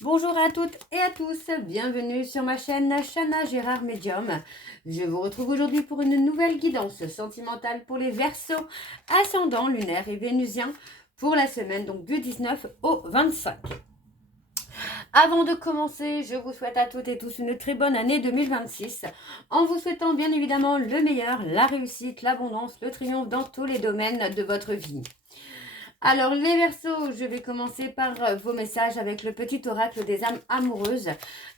Bonjour à toutes et à tous, bienvenue sur ma chaîne Chana Gérard Medium. Je vous retrouve aujourd'hui pour une nouvelle guidance sentimentale pour les Verseaux, ascendant lunaire et vénusien pour la semaine donc du 19 au 25. Avant de commencer, je vous souhaite à toutes et tous une très bonne année 2026 en vous souhaitant bien évidemment le meilleur, la réussite, l'abondance, le triomphe dans tous les domaines de votre vie. Alors les Verseaux, je vais commencer par vos messages avec le petit oracle des âmes amoureuses.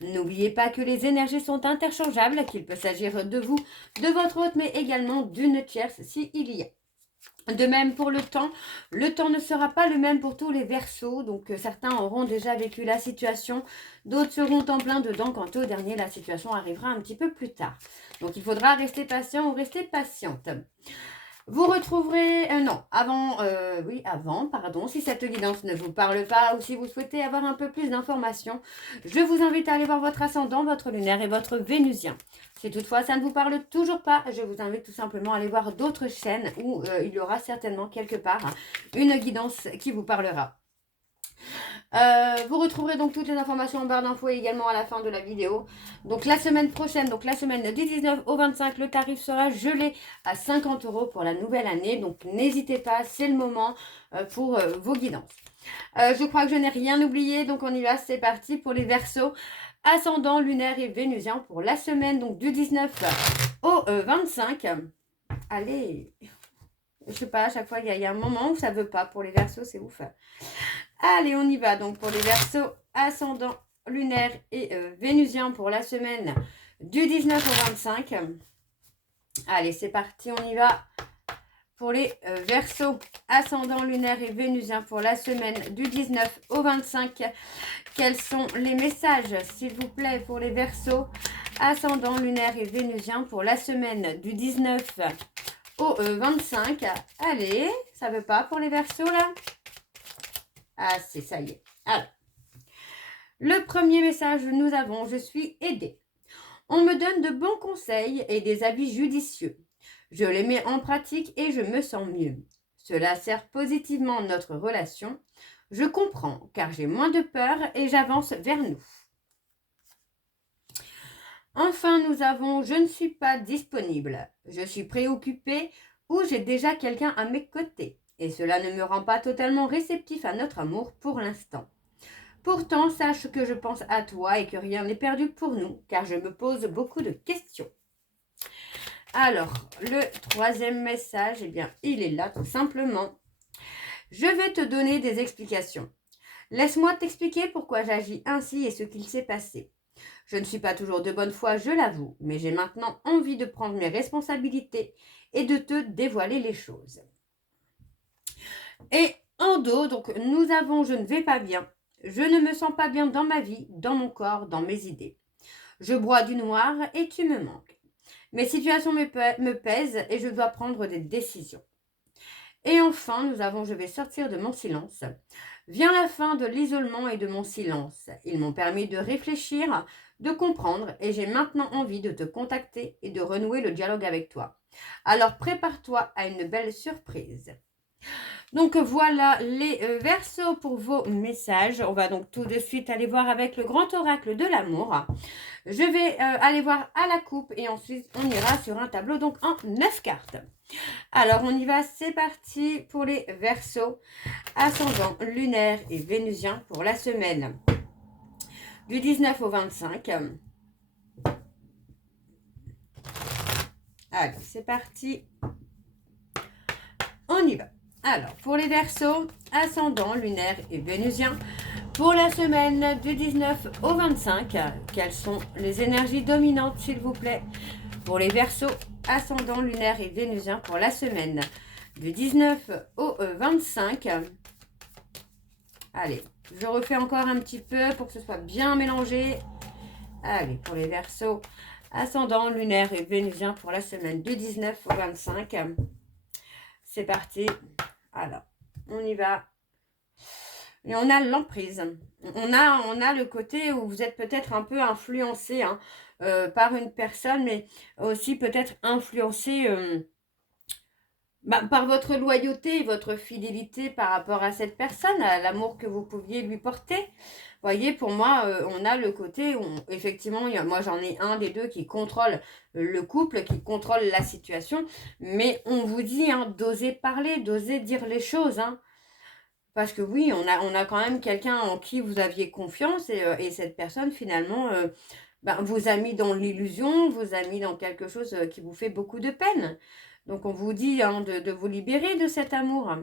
N'oubliez pas que les énergies sont interchangeables, qu'il peut s'agir de vous, de votre hôte, mais également d'une tierce s'il y a. De même pour le temps ne sera pas le même pour tous les Verseaux, donc certains auront déjà vécu la situation, d'autres seront en plein dedans, quant au dernier, la situation arrivera un petit peu plus tard. Donc il faudra rester patient ou rester patiente. Vous retrouverez, avant, si cette guidance ne vous parle pas ou si vous souhaitez avoir un peu plus d'informations, je vous invite à aller voir votre ascendant, votre lunaire et votre vénusien. Si toutefois ça ne vous parle toujours pas, je vous invite tout simplement à aller voir d'autres chaînes où il y aura certainement quelque part une guidance qui vous parlera. Vous retrouverez donc toutes les informations en barre d'infos et également à la fin de la vidéo. Donc la semaine prochaine, donc la semaine du 19 au 25, le tarif sera gelé à 50 € pour la nouvelle année. Donc n'hésitez pas, c'est le moment pour vos guidances. Je crois que je n'ai rien oublié, donc on y va, c'est parti pour les Verseaux, ascendant, lunaire et vénusien pour la semaine donc du 19 au 25. Allez, je sais pas, à chaque fois il y a un moment où ça veut pas pour les Verseaux, c'est ouf. Allez, on y va donc pour les Verseaux, ascendant, lunaire et vénusien pour la semaine du 19 au 25. Allez, c'est parti, on y va pour les Verseaux, ascendant, lunaire et vénusien pour la semaine du 19 au 25. Quels sont les messages, s'il vous plaît, pour les Verseaux, ascendant, lunaire et vénusien pour la semaine du 19 au 25. Allez, ça veut pas pour les Verseaux là? Ah, c'est ça y est. Alors, le premier message, nous avons « Je suis aidée ». On me donne de bons conseils et des avis judicieux. Je les mets en pratique et je me sens mieux. Cela sert positivement notre relation. Je comprends car j'ai moins de peur et j'avance vers nous. Enfin, nous avons « Je ne suis pas disponible. Je suis préoccupée ou j'ai déjà quelqu'un à mes côtés. Et cela ne me rend pas totalement réceptif à notre amour pour l'instant. Pourtant, sache que je pense à toi et que rien n'est perdu pour nous, car je me pose beaucoup de questions. » Alors, le troisième message, eh bien, il est là tout simplement. Je vais te donner des explications. Laisse-moi t'expliquer pourquoi j'agis ainsi et ce qu'il s'est passé. Je ne suis pas toujours de bonne foi, je l'avoue, mais j'ai maintenant envie de prendre mes responsabilités et de te dévoiler les choses. Et en dos, donc, nous avons « Je ne vais pas bien. Je ne me sens pas bien dans ma vie, dans mon corps, dans mes idées. Je bois du noir et tu me manques. Mes situations me pèsent et je dois prendre des décisions. » Et enfin, nous avons « Je vais sortir de mon silence. Vient la fin de l'isolement et de mon silence. Ils m'ont permis de réfléchir, de comprendre et j'ai maintenant envie de te contacter et de renouer le dialogue avec toi. Alors prépare-toi à une belle surprise. » Donc voilà les Verseaux pour vos messages. On va donc tout de suite aller voir avec le grand oracle de l'amour. Je vais aller voir à la coupe et ensuite on ira sur un tableau donc en 9 cartes. Alors on y va, c'est parti pour les Verseaux, ascendant, lunaire et vénusien pour la semaine du 19 au 25. Allez, c'est parti. On y va. Alors, pour les Verseaux, ascendant, lunaire et vénusien, pour la semaine du 19 au 25, quelles sont les énergies dominantes, s'il vous plaît, pour les Verseaux, ascendant, lunaire et vénusien, pour la semaine du 19 au 25. Allez, je refais encore un petit peu pour que ce soit bien mélangé. Allez, pour les Verseaux, ascendant, lunaire et vénusien, pour la semaine du 19 au 25. C'est parti. Alors, on y va. Et on a l'emprise. On a le côté où vous êtes peut-être un peu influencé par une personne, mais aussi peut-être influencé par votre loyauté, votre fidélité par rapport à cette personne, à l'amour que vous pouviez lui porter. Voyez, pour moi, on a le côté où, effectivement, moi j'en ai un des deux qui contrôle le couple, qui contrôle la situation, mais on vous dit hein, d'oser parler, d'oser dire les choses. Hein, parce que oui, on a quand même quelqu'un en qui vous aviez confiance et cette personne, finalement, vous a mis dans l'illusion, vous a mis dans quelque chose qui vous fait beaucoup de peine. Donc, on vous dit hein, de vous libérer de cet amour,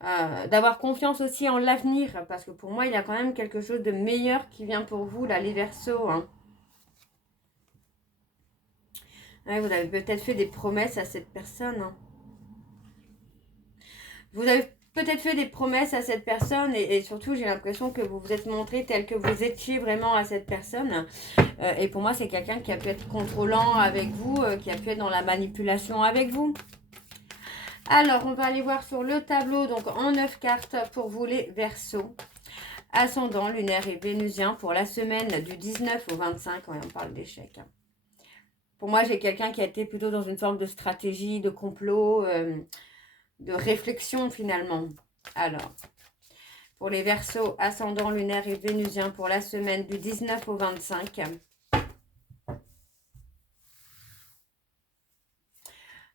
d'avoir confiance aussi en l'avenir, parce que pour moi, il y a quand même quelque chose de meilleur qui vient pour vous, là, les Verseaux. Hein. Ouais, vous avez peut-être fait des promesses à cette personne. Hein. Vous avez peut-être fait des promesses à cette personne et surtout, j'ai l'impression que vous vous êtes montré tel que vous étiez vraiment à cette personne. Et pour moi, c'est quelqu'un qui a pu être contrôlant avec vous, qui a pu être dans la manipulation avec vous. Alors, on va aller voir sur le tableau, donc en 9 cartes pour vous les Verseaux. Ascendant, lunaire et vénusien pour la semaine du 19 au 25, on parle d'échec. Pour moi, j'ai quelqu'un qui a été plutôt dans une forme de stratégie, de complot, de réflexion finalement. Alors, pour les Verseaux, ascendant, lunaire et vénusien pour la semaine du 19 au 25.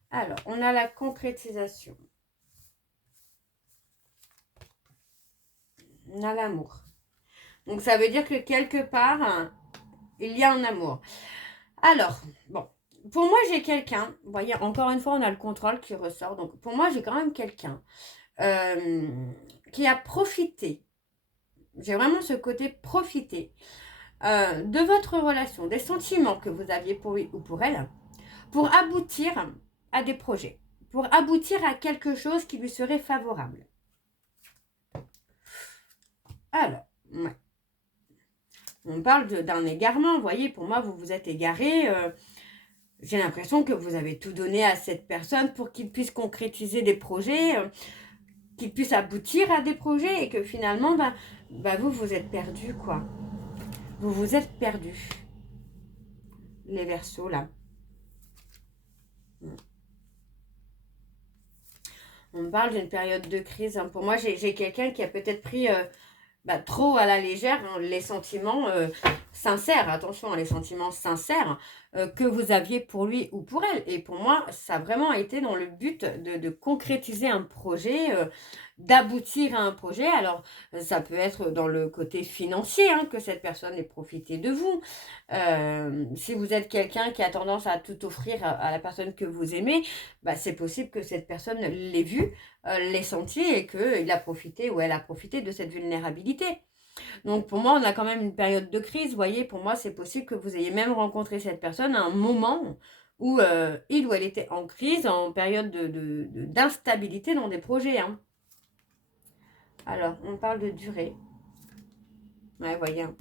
Alors, on a la concrétisation. On a l'amour. Donc, ça veut dire que quelque part, il y a un amour. Alors, bon, pour moi, j'ai quelqu'un, vous voyez, encore une fois, on a le contrôle qui ressort. Donc, pour moi, j'ai quand même quelqu'un qui a profité. J'ai vraiment ce côté profiter de votre relation, des sentiments que vous aviez pour lui ou pour elle, pour aboutir à des projets, pour aboutir à quelque chose qui lui serait favorable. Alors, ouais. On parle d'un égarement, vous voyez, pour moi, vous vous êtes égaré. J'ai l'impression que vous avez tout donné à cette personne pour qu'il puisse concrétiser des projets, qu'il puisse aboutir à des projets et que finalement, vous vous êtes perdu, quoi. Vous vous êtes perdu. Les Verseaux, là. On me parle d'une période de crise. Hein. Pour moi, j'ai quelqu'un qui a peut-être pris trop à la légère hein, les sentiments sincères, attention, les sentiments sincères que vous aviez pour lui ou pour elle. Et pour moi, ça a vraiment été dans le but de concrétiser un projet, d'aboutir à un projet. Alors, ça peut être dans le côté financier, hein, que cette personne ait profité de vous. Si vous êtes quelqu'un qui a tendance à tout offrir à la personne que vous aimez, c'est possible que cette personne l'ait vu, l'ait senti et qu'il a profité ou elle a profité de cette vulnérabilité. Donc pour moi, on a quand même une période de crise. Vous voyez, pour moi, c'est possible que vous ayez même rencontré cette personne à un moment où il ou elle était en crise, en période d'instabilité dans des projets. Hein. Alors, on parle de durée. Ouais, voyez. Hein.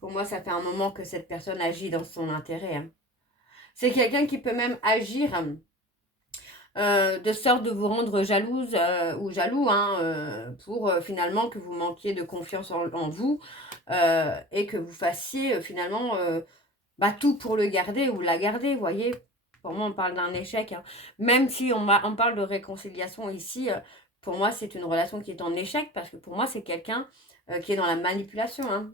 Pour moi, ça fait un moment que cette personne agit dans son intérêt. Hein. C'est quelqu'un qui peut même agir de sorte de vous rendre jalouse ou jaloux pour finalement que vous manquiez de confiance en vous et que vous fassiez finalement tout pour le garder ou la garder, vous voyez. Pour moi, on parle d'un échec. Hein. Même si on parle de réconciliation ici, pour moi, c'est une relation qui est en échec parce que pour moi, c'est quelqu'un qui est dans la manipulation. Hein.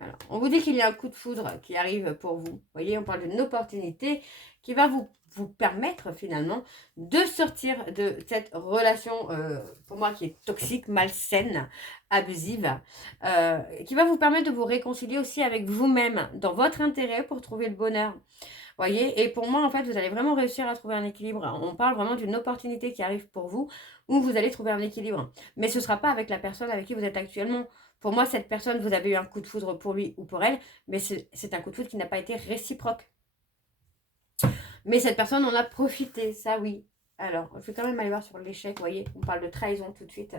Alors, on vous dit qu'il y a un coup de foudre qui arrive pour vous. Vous voyez, on parle d'une opportunité qui va vous permettre finalement de sortir de cette relation, pour moi, qui est toxique, malsaine, abusive, qui va vous permettre de vous réconcilier aussi avec vous-même, dans votre intérêt pour trouver le bonheur. Voyez, et pour moi, en fait, vous allez vraiment réussir à trouver un équilibre. On parle vraiment d'une opportunité qui arrive pour vous, où vous allez trouver un équilibre. Mais ce ne sera pas avec la personne avec qui vous êtes actuellement. Pour moi, cette personne, vous avez eu un coup de foudre pour lui ou pour elle, mais c'est un coup de foudre qui n'a pas été réciproque. Mais cette personne en a profité, ça oui. Alors, je vais quand même aller voir sur l'échec, vous voyez, on parle de trahison tout de suite.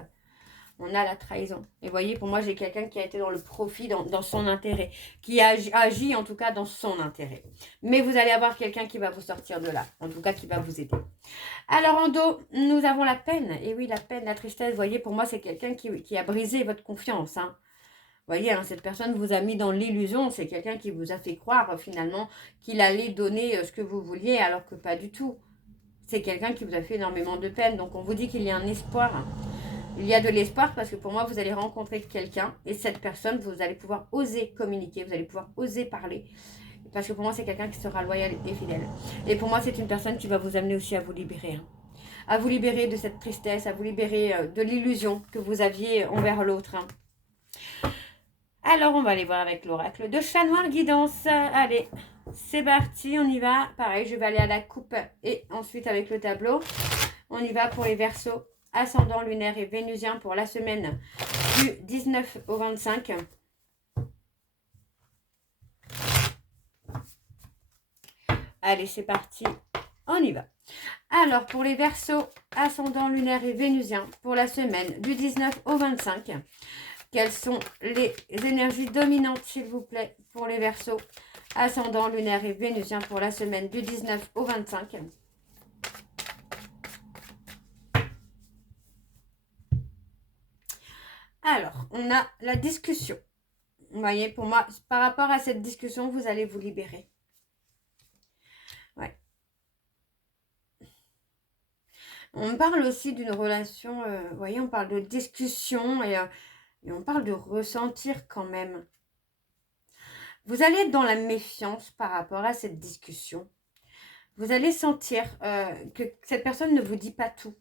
On a la trahison. Et vous voyez, pour moi, j'ai quelqu'un qui a été dans le profit, dans son intérêt, qui agit en tout cas dans son intérêt. Mais vous allez avoir quelqu'un qui va vous sortir de là, en tout cas qui va vous aider. Alors en dos, nous avons la peine. Et oui, la peine, la tristesse, vous voyez, pour moi, c'est quelqu'un qui a brisé votre confiance. Hein. Vous voyez, hein, cette personne vous a mis dans l'illusion. C'est quelqu'un qui vous a fait croire finalement qu'il allait donner ce que vous vouliez alors que pas du tout. c'est quelqu'un qui vous a fait énormément de peine. Donc, on vous dit qu'il y a un espoir. Il y a de l'espoir parce que pour moi, vous allez rencontrer quelqu'un et cette personne, vous allez pouvoir oser communiquer, vous allez pouvoir oser parler. Parce que pour moi, c'est quelqu'un qui sera loyal et fidèle. Et pour moi, c'est une personne qui va vous amener aussi à vous libérer. Hein. À vous libérer de cette tristesse, à vous libérer de l'illusion que vous aviez envers l'autre. Hein. Alors, on va aller voir avec l'oracle de Chat Noir Guidance. Allez, c'est parti, on y va. Pareil, je vais aller à la coupe et ensuite avec le tableau. On y va pour les Verseaux, ascendant lunaire et vénusien pour la semaine du 19 au 25. Allez, c'est parti, on y va. Alors, pour les Verseaux, ascendant lunaire et vénusien pour la semaine du 19 au 25, quelles sont les énergies dominantes, s'il vous plaît, pour les Verseaux, ascendant lunaire et vénusien pour la semaine du 19 au 25? Alors, on a la discussion. Vous voyez, pour moi, par rapport à cette discussion, vous allez vous libérer. Ouais. On parle aussi d'une relation, vous voyez, on parle de discussion et on parle de ressentir quand même. Vous allez être dans la méfiance par rapport à cette discussion. Vous allez sentir que cette personne ne vous dit pas tout.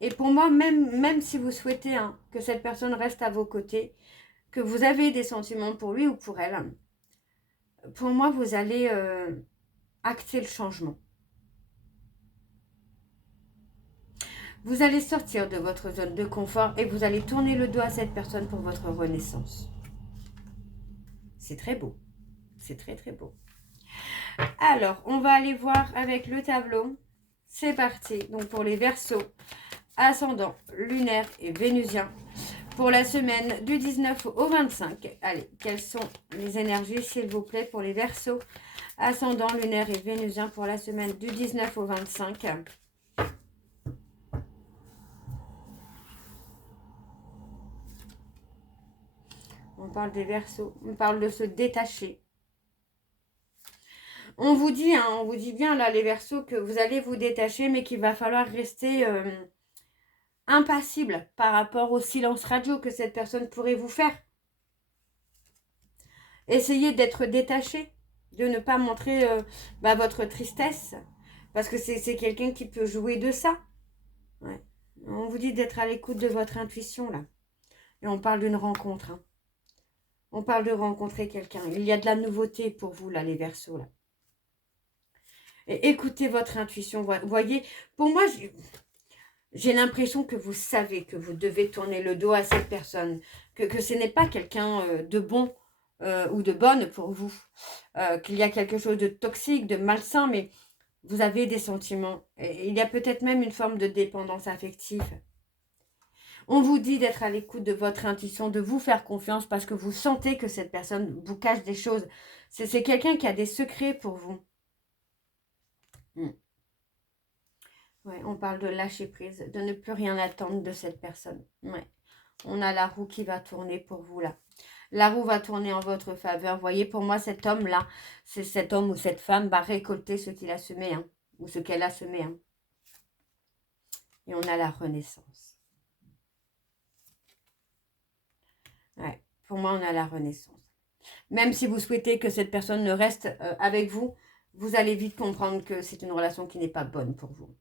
Et pour moi, même si vous souhaitez hein, que cette personne reste à vos côtés, que vous avez des sentiments pour lui ou pour elle, pour moi, vous allez acter le changement. Vous allez sortir de votre zone de confort et vous allez tourner le dos à cette personne pour votre renaissance. C'est très beau. C'est très très beau. Alors, on va aller voir avec le tableau. C'est parti. Donc, pour les Verseaux, ascendant, lunaire et vénusien, pour la semaine du 19 au 25. Allez, quelles sont les énergies, s'il vous plaît, pour les Verseaux, ascendant, lunaire et vénusien, pour la semaine du 19 au 25. On parle des Verseaux, on parle de se détacher. On vous dit, hein, on vous dit bien là les Verseaux que vous allez vous détacher, mais qu'il va falloir rester impassible par rapport au silence radio que cette personne pourrait vous faire. Essayez d'être détaché, de ne pas montrer votre tristesse, parce que c'est quelqu'un qui peut jouer de ça. Ouais. On vous dit d'être à l'écoute de votre intuition là. Et on parle d'une rencontre. Hein. On parle de rencontrer quelqu'un. Il y a de la nouveauté pour vous là, les Verseaux là. Et écoutez votre intuition. Vous voyez, pour moi, j'ai l'impression que vous savez que vous devez tourner le dos à cette personne, que ce n'est pas quelqu'un de bon ou de bonne pour vous, qu'il y a quelque chose de toxique, de malsain, mais vous avez des sentiments. Et il y a peut-être même une forme de dépendance affective. On vous dit d'être à l'écoute de votre intuition, de vous faire confiance parce que vous sentez que cette personne vous cache des choses. C'est quelqu'un qui a des secrets pour vous. Ouais, on parle de lâcher prise, de ne plus rien attendre de cette personne. Ouais. On a la roue qui va tourner pour vous là. La roue va tourner en votre faveur. Vous voyez, pour moi, cet homme-là, c'est cet homme ou cette femme va récolter ce qu'il a semé, hein, ou ce qu'elle a semé. Hein. Et on a la renaissance. Ouais, pour moi, on a la renaissance. Même si vous souhaitez que cette personne ne reste avec vous, vous allez vite comprendre que c'est une relation qui n'est pas bonne pour vous.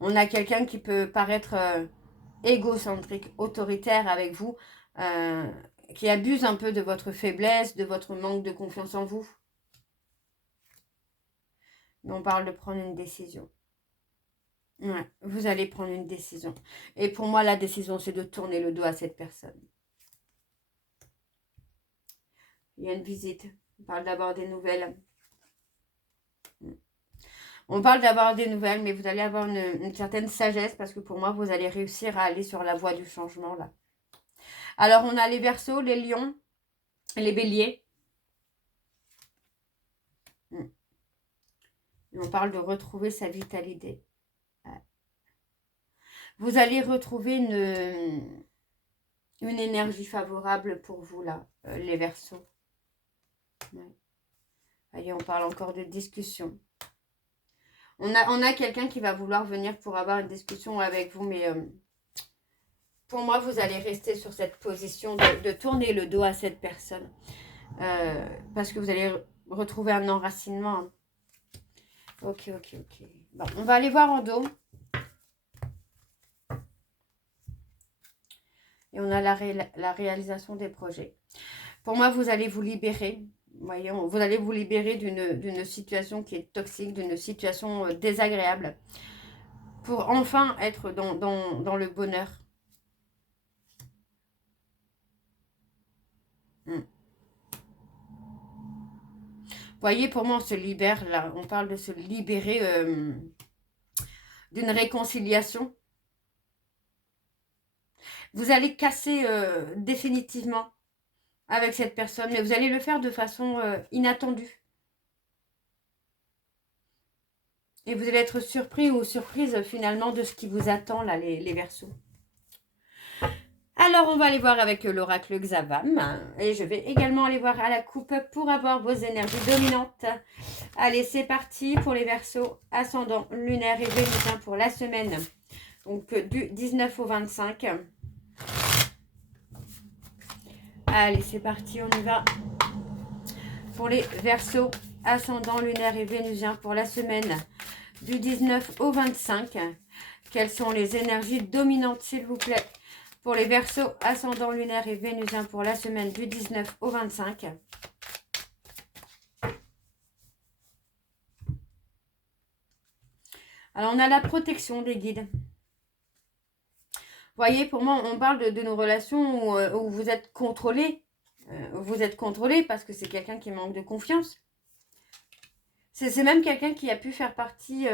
On a quelqu'un qui peut paraître égocentrique, autoritaire avec vous, qui abuse un peu de votre faiblesse, de votre manque de confiance en vous. Mais on parle de prendre une décision. Ouais, vous allez prendre une décision. Et pour moi, la décision, c'est de tourner le dos à cette personne. Il y a une visite. On parle d'avoir des nouvelles. On parle d'avoir des nouvelles, mais vous allez avoir une certaine sagesse parce que pour moi, vous allez réussir à aller sur la voie du changement là. Alors, on a les Verseaux, les Lions, les Béliers. Et on parle de retrouver sa vitalité. Vous allez retrouver une énergie favorable pour vous là, les Verseaux. Ouais. Allez, on parle encore de discussion. On a quelqu'un qui va vouloir venir pour avoir une discussion avec vous, mais pour moi, vous allez rester sur cette position de tourner le dos à cette personne. Parce que vous allez retrouver un enracinement. Ok. Bon, on va aller voir en dos. Et on a la réalisation des projets. Pour moi, vous allez vous libérer. Voyons, vous allez vous libérer d'une situation qui est toxique, d'une situation désagréable. Pour enfin être dans le bonheur. Voyez, pour moi, on se libère, là. On parle de se libérer d'une réconciliation. Vous allez casser définitivement avec cette personne, mais vous allez le faire de façon inattendue. Et vous allez être surpris ou surprise finalement de ce qui vous attend, là, les Verseaux. Alors, on va aller voir avec l'oracle Xavam. Et je vais également aller voir à la coupe pour avoir vos énergies dominantes. Allez, c'est parti pour les Verseaux, ascendant lunaire et vénusien pour la semaine. Donc, du 19 au 25. Allez, c'est parti, on y va. Pour les Verseaux, ascendant lunaire et vénusien pour la semaine du 19 au 25. Quelles sont les énergies dominantes, s'il vous plaît, pour les Verseaux, ascendant lunaire et vénusien pour la semaine du 19 au 25. Alors, on a la protection des guides. Vous voyez, pour moi, on parle de nos relations où vous êtes contrôlé. Vous êtes contrôlé parce que c'est quelqu'un qui manque de confiance. C'est même quelqu'un qui a pu faire partie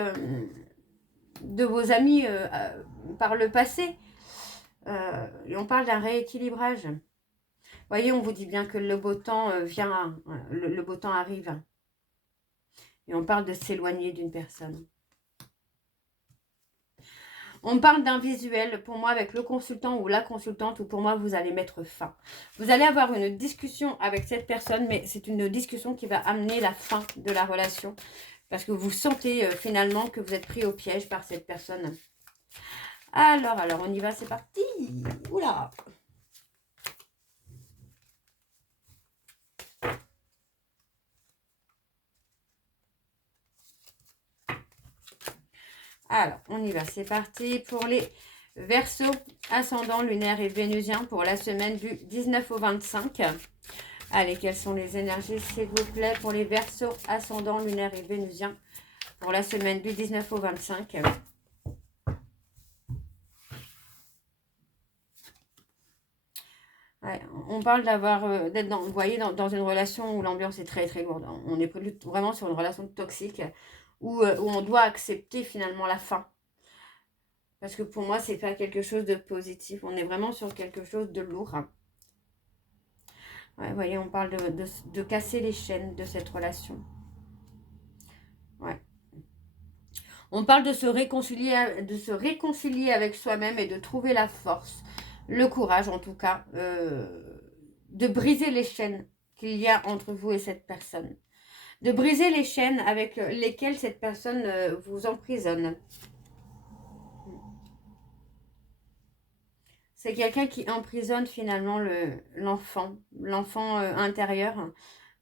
de vos amis par le passé. Et on parle d'un rééquilibrage. Vous voyez, on vous dit bien que le beau temps vient, le beau temps arrive. Et on parle de s'éloigner d'une personne. On parle d'un visuel, pour moi, avec le consultant ou la consultante, où pour moi, vous allez mettre fin. Vous allez avoir une discussion avec cette personne, mais c'est une discussion qui va amener la fin de la relation. Parce que vous sentez finalement que vous êtes pris au piège par cette personne. Alors, on y va, c'est parti. Oula! Alors, on y va, c'est parti pour les Verseaux, ascendant lunaire et vénusien pour la semaine du 19 au 25. Allez, quelles sont les énergies, s'il vous plaît, pour les Verseaux, ascendant lunaire et vénusien pour la semaine du 19 au 25. Ouais, on parle d'être dans, vous voyez, dans une relation où l'ambiance est très très lourde. On est vraiment sur une relation toxique où on doit accepter finalement la fin. Parce que pour moi, c'est pas quelque chose de positif. On est vraiment sur quelque chose de lourd. Ouais, vous voyez, on parle de casser les chaînes de cette relation. Ouais. On parle de se réconcilier avec soi-même et de trouver la force, le courage en tout cas, de briser les chaînes qu'il y a entre vous et cette personne. De briser les chaînes avec lesquelles cette personne vous emprisonne. C'est quelqu'un qui emprisonne finalement l'enfant intérieur.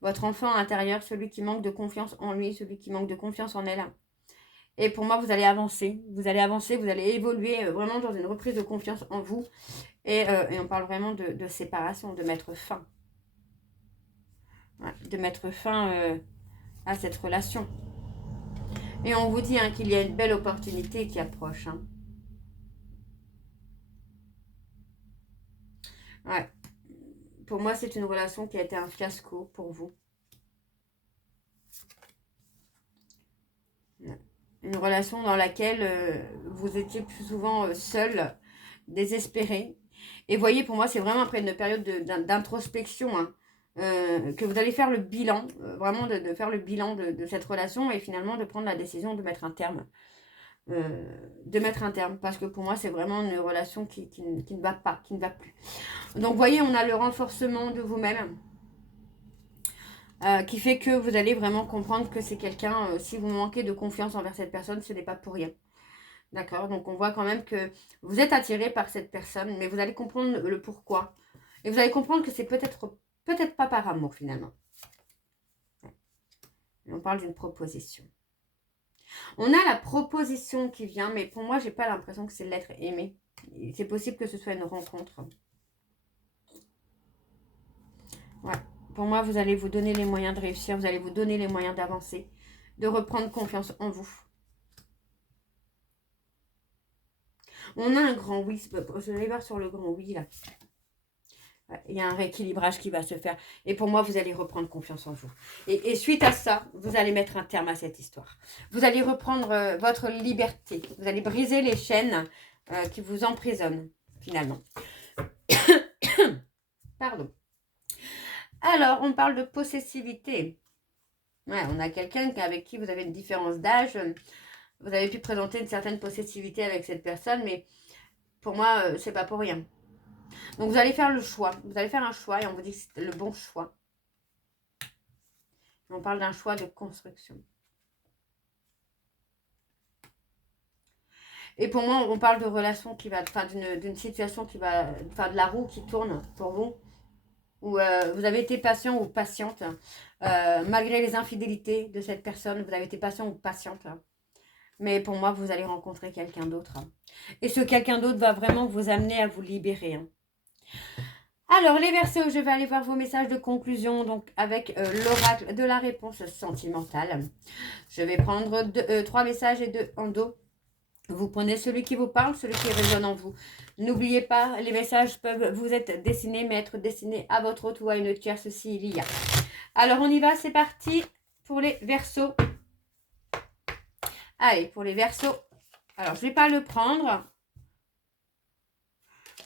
Votre enfant intérieur, celui qui manque de confiance en lui, celui qui manque de confiance en elle. Et pour moi, vous allez avancer. Vous allez évoluer vraiment dans une reprise de confiance en vous. Et on parle vraiment de séparation, de mettre fin. Ouais, de mettre fin à cette relation. Et on vous dit qu'il y a une belle opportunité qui approche. Ouais. Pour moi, c'est une relation qui a été un fiasco pour vous. Une relation dans laquelle vous étiez plus souvent seul, désespéré. Et voyez, pour moi, c'est vraiment après une période d'introspection que vous allez faire le bilan, vraiment de faire le bilan de cette relation et finalement de prendre la décision de mettre un terme. Parce que pour moi, c'est vraiment une relation qui ne va pas, qui ne va plus. Donc, voyez, on a le renforcement de vous-même. qui fait que vous allez vraiment comprendre que c'est quelqu'un, si vous manquez de confiance envers cette personne, ce n'est pas pour rien. D'accord? Donc on voit quand même que vous êtes attiré par cette personne, mais vous allez comprendre le pourquoi. Et vous allez comprendre que c'est peut-être pas par amour finalement. Et on parle d'une proposition. On a la proposition qui vient, mais pour moi, j'ai pas l'impression que c'est l'être aimé. C'est possible que ce soit une rencontre. Ouais. Pour moi, vous allez vous donner les moyens de réussir, vous allez vous donner les moyens d'avancer, de reprendre confiance en vous. On a un grand oui, je vais voir sur le grand oui là. Il y a un rééquilibrage qui va se faire. Et pour moi, vous allez reprendre confiance en vous. Et suite à ça, vous allez mettre un terme à cette histoire. Vous allez reprendre votre liberté. Vous allez briser les chaînes qui vous emprisonnent, finalement. Pardon. Alors, on parle de possessivité. Ouais, on a quelqu'un avec qui vous avez une différence d'âge. Vous avez pu présenter une certaine possessivité avec cette personne, mais pour moi, c'est pas pour rien. Donc, vous allez faire le choix. Vous allez faire un choix et on vous dit que c'est le bon choix. On parle d'un choix de construction. Et pour moi, on parle de relation qui va, enfin, d'une situation qui va, enfin, de la roue qui tourne pour vous. Où vous avez été patient ou patiente. Malgré les infidélités de cette personne, vous avez été patient ou patiente. Mais pour moi, vous allez rencontrer quelqu'un d'autre. Et ce quelqu'un d'autre va vraiment vous amener à vous libérer. Alors, les Verseaux, je vais aller voir vos messages de conclusion, donc avec l'oracle de la réponse sentimentale. Je vais prendre 3 messages et 2 en dos. Vous prenez celui qui vous parle, celui qui résonne en vous. N'oubliez pas, les messages peuvent vous être destinés, mais être destinés à votre autre ou à une tierce s'il y a. Alors, on y va, c'est parti pour les Verseaux. Allez, pour les Verseaux. Alors, je ne vais pas le prendre.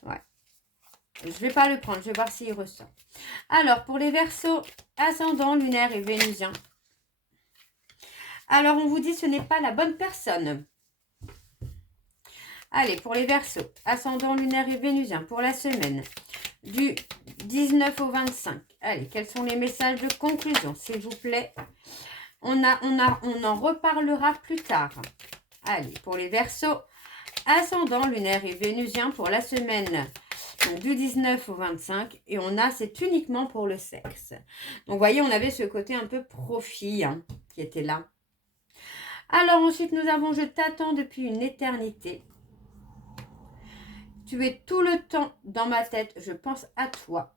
Ouais. Je ne vais pas le prendre, je vais voir s'il ressort. Alors, pour les Verseaux, ascendant, lunaire et vénusien. Alors, on vous dit ce n'est pas la bonne personne. Allez, pour les Verseaux, ascendant, lunaire et vénusien, pour la semaine du 19 au 25. Allez, quels sont les messages de conclusion, s'il vous plaît? On en reparlera plus tard. Allez, pour les Verseaux, ascendant, lunaire et vénusien, pour la semaine donc, du 19 au 25. Et on a, c'est uniquement pour le sexe. Donc, vous voyez, on avait ce côté un peu profit qui était là. Alors, ensuite, nous avons « Je t'attends depuis une éternité ». Tu es tout le temps dans ma tête, je pense à toi.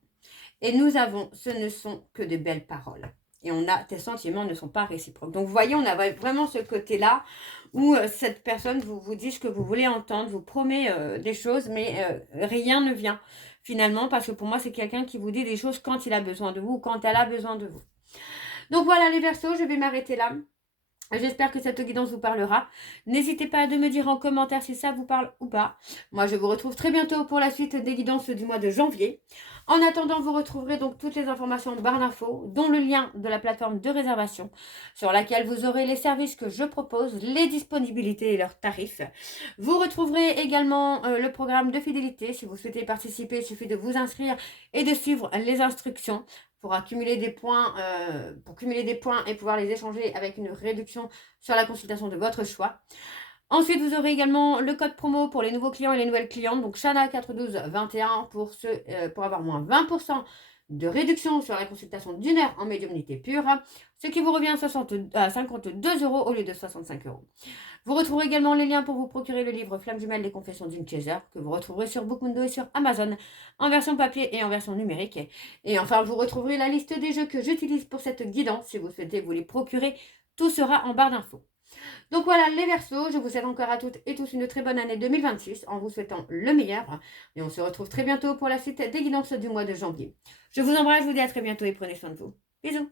Et nous avons, ce ne sont que de belles paroles. Et on a, tes sentiments ne sont pas réciproques. Donc, vous voyez, on a vraiment ce côté-là où cette personne vous dit ce que vous voulez entendre, vous promet des choses, mais rien ne vient finalement. Parce que pour moi, c'est quelqu'un qui vous dit des choses quand il a besoin de vous ou quand elle a besoin de vous. Donc, voilà les Verseaux, je vais m'arrêter là. J'espère que cette guidance vous parlera. N'hésitez pas à me dire en commentaire si ça vous parle ou pas. Moi, je vous retrouve très bientôt pour la suite des guidances du mois de janvier. En attendant, vous retrouverez donc toutes les informations en barre d'infos, dont le lien de la plateforme de réservation, sur laquelle vous aurez les services que je propose, les disponibilités et leurs tarifs. Vous retrouverez également le programme de fidélité. Si vous souhaitez participer, il suffit de vous inscrire et de suivre les instructions pour accumuler des points, et pouvoir les échanger avec une réduction sur la consultation de votre choix. Ensuite, vous aurez également le code promo pour les nouveaux clients et les nouvelles clientes, donc Shana41221 pour avoir moins 20% de réduction sur la consultation d'une heure en médiumnité pure, ce qui vous revient à 52 € au lieu de 65 €. Vous retrouverez également les liens pour vous procurer le livre Flamme jumelle des confessions d'une chaser, que vous retrouverez sur Bookundo et sur Amazon, en version papier et en version numérique. Et enfin, vous retrouverez la liste des jeux que j'utilise pour cette guidance. Si vous souhaitez vous les procurer, tout sera en barre d'infos. Donc voilà les Verseaux, je vous souhaite encore à toutes et tous une très bonne année 2026 en vous souhaitant le meilleur. Et on se retrouve très bientôt pour la suite des guidances du mois de janvier. Je vous embrasse, je vous dis à très bientôt et prenez soin de vous. Bisous.